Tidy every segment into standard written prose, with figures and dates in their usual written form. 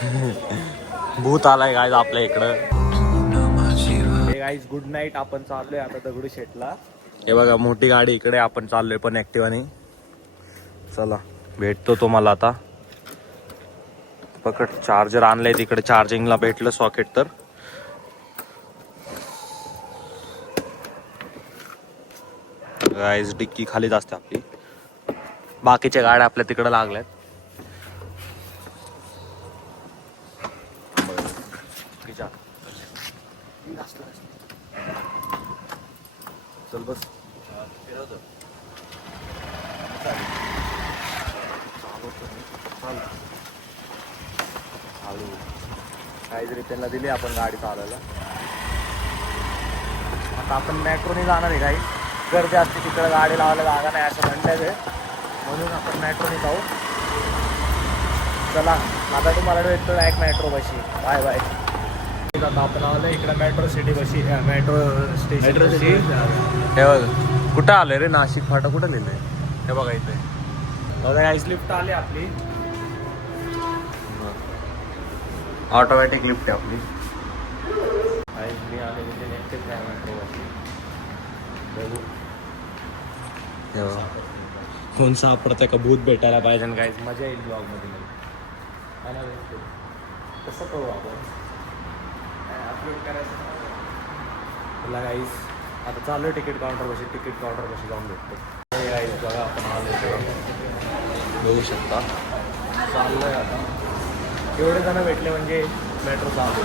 भूत आलाय गाईज आपल्या इकडं. हे गाईज गुड नाईट. आपण चाललोय आता दगडूशेठला. हे बघा मोठी गाडी इकडे, आपण चाललोय पण ऍक्टिव्हाने. चला भेटतो तुम्हाला आता. पकड चार्जर आणलंय तिकडे, चार्जिंगला भेटलं सॉकेट तर. गाईज डिक्की खालीच असते आपली. बाकीच्या गाड्या आपल्या तिकडे लागल्यात. चल बस. काहीच रिटर्नला दिली आपण गाडी चालवायला. आता आपण मेट्रोने जाणार आहे. काही गर्दी असते तिकडे, गाडी लावायला जागा नाही असं म्हणतात आहे, म्हणून आपण मेट्रोने जाऊ. चला आता तुम्हाला भेटतो एक मेट्रो बशी. Bye bye. आता आपण आलो इकडे मेट्रो सिटी बशी, मेट्रो स्टेशन बशी. हे बघ कुठं आलंय रे, नाशिक फाटा कुठं लिहिलंय. हे बघा इथे बघा, आईस लिफ्ट आली आपली. ऑटोमॅटिक लिफ्ट आहे आपली. कोण सापडतं का भूत भेटायला पाहिजे ना काहीच. मजा येईल ब्लॉग मध्ये. कसं करू आपण अपलोड करायचं तुला गाईस. आता चालू आहे तिकीट काउंटर बशी. तिकीट काउंटर बशी जाऊन भेटतो गाईस. बघा आपण आलो बघू शकता. चाललोय आता. एवढे जण भेटले म्हणजे मेट्रो चालू.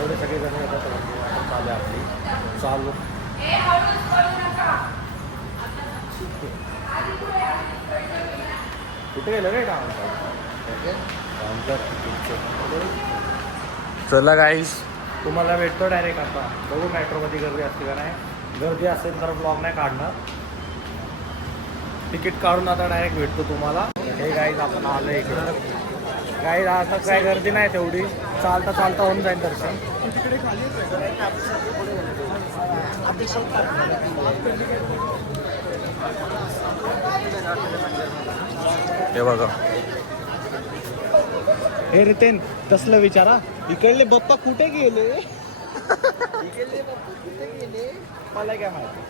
एवढे सगळे जण येतात म्हणजे आता चालू आहे आपली. चालू कुठे गेलं रे काउंटर. चला गाईस तुम्हाला भेटतो डायरेक्ट आता. बघू मेट्रोमध्ये गर्दी असते का नाही. गर्दी असेल तर ब्लॉग नाही काढणार. तिकीट काढून आता डायरेक्ट भेटतो तुम्हाला. हे गाईज आपण आलो इकडं. गाईज आता काय गर्दी नाही तेवढी. चालता चालता होऊन जाईल दर्शन. हे बघा. हे रितेन तसलं विचारा. इकडले बाप्पा कुठे गेले. इकडले बाप्पा कुठे गेले मला काय माहिती.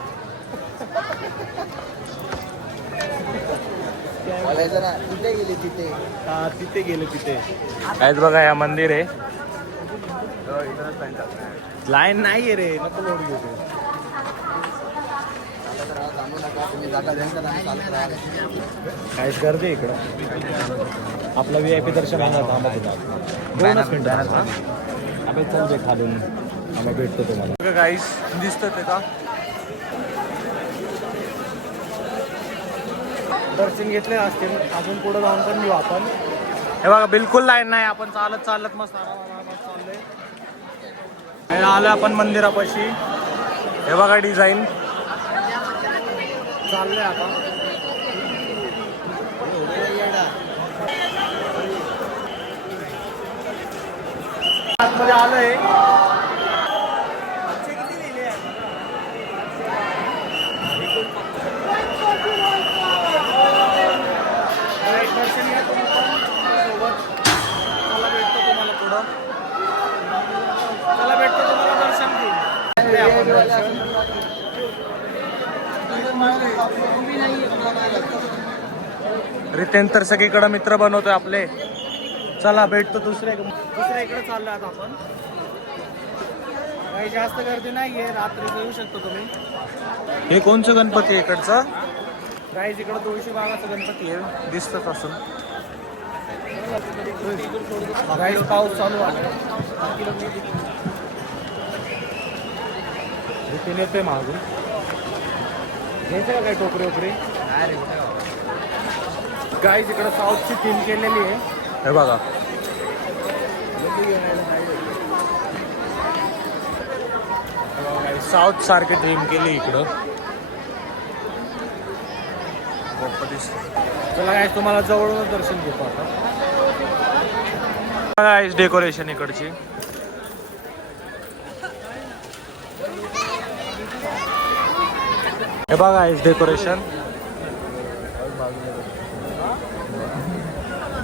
कुठे गेले तिथे. हा तिथे गेले तिथे. काहीच बघा या मंदिर आहे. लाईन नाहीये रे. नको लोड घेतो. काहीच गर्दी इकडं. आपलं VIP दर्शन आहे ना. थांबा तुला 2 मिनिटं. आपण चल खालून आम्ही भेटतो तुम्हाला. गाईस दिसतं ते का दर्शन घेतले असतील. अजून पुढे जाऊन पण घेऊ आपण. हे बघा बिलकुल लाईन नाही. आपण चालत चालत मस्त आरामात चाललोय. आलोय आपण मंदिरापाशी. हे बघा डिझाईन. चाललंय आता. आतमध्ये आलोय. दर्शन घ्या तुम्ही पण सोबत. चला भेटतो तुम्हाला पुढं. चला भेटतो तुम्हाला दर्शन घेऊ. रितेन तर सगळीकडे मित्र बनवतोय आपले. चला भेटतो दुसऱ्या इकडे चाललोय आता आपण. काही जास्त गर्दी नाहीये. रात्री येऊ शकतो तुम्ही. हे कोणचं गणपती आहे इकडचं. गाईज इकडं तुळशीबागाचं गणपती आहे. दिसतच असून. गाईज पाऊस चालू आहे. रितेन येतोय मागून. घ्यायचं का काय टोकरी वोकरी. गाईज इकडं साऊथची थीम केलेली आहे. हे बघा. साऊथ सारखी थीम केली इकडं. चला गाईज तुम्हाला जवळूनच दर्शन घेतो आता. गाईज डेकोरेशन इकडची. हे बघा गाईज डेकोरेशन.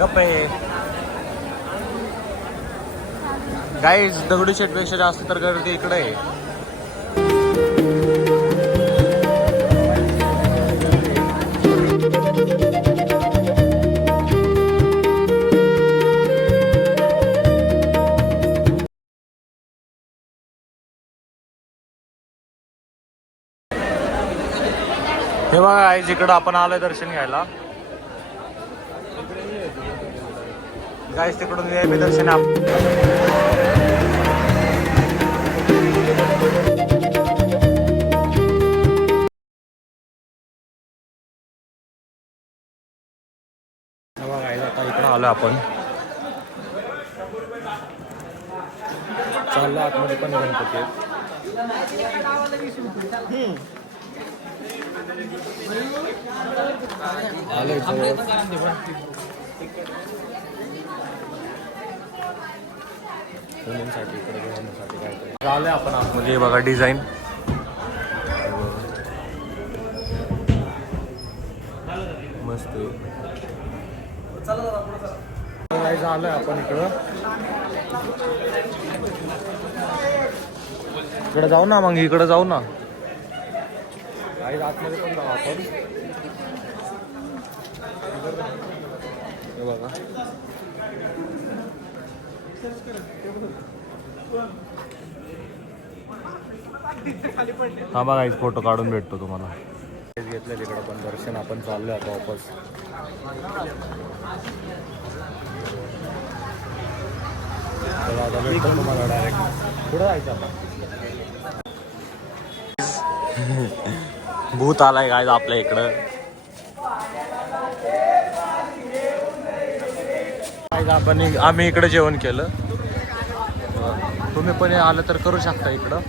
गप्पे गाईज दगडूशेठपेक्षा जास्त तर गर्दी इकडे आहे. हे बघा गाईज इकडं आपण आलोय दर्शन घ्यायला. गाईज तिकडून VIP दर्शन आता इकडं आलो आपण. चाललो आतमध्ये पण गणपती आहेत. आलोय मुलींसाठी इकडे घेण्यासाठी काय आलोय आपण आतमध्ये. बघा डिझाईन मस्त आलोय आपण इकडं. इकडे जाऊ ना, मग इकडे जाऊ ना. आतमध्ये पण जाऊ आपण. हे बघा हा बघा फोटो काढून भेटतो तुम्हाला. घेतलं तिकडं पण दर्शन. आपण चाललोय आता वापस. आता भेटतो तुम्हाला डायरेक्ट. पुढे जायचं आता. भूत आलाय काय आपल्या इकडं. आम्ही इकडे जेवण केलं. तुम्ही पण आलं तर करू शकता इकडं.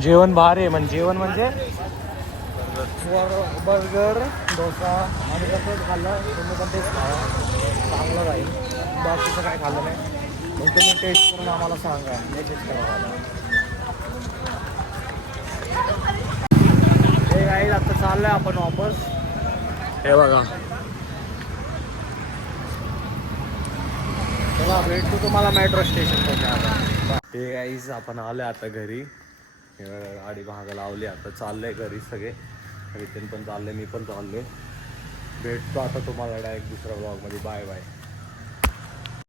जेवण भारी आहे. म्हणजे जेवण म्हणजे बर्गर डोसा आणि कसं खाल्लं तुम्ही पण तेच खावा. चांगलं राहील. बाकीचं काय खाल्लं नाही मग तुम्ही टेस्ट करून आम्हाला सांगा. मेसेज करा. हे काही आता चाललंय आपण वापस. हे बघा चला भेटतो तुम्हाला मेट्रो स्टेशन पण. ते गाईज आपण आलोय आता घरी. गाडी महाग लावली. आता चाललंय घरी सगळे. रिटर्न पण चाललंय. मी पण चाललोय. भेटतो आता तुम्हाला डायरेक्ट दुसऱ्या ब्लॉगमध्ये. Bye bye.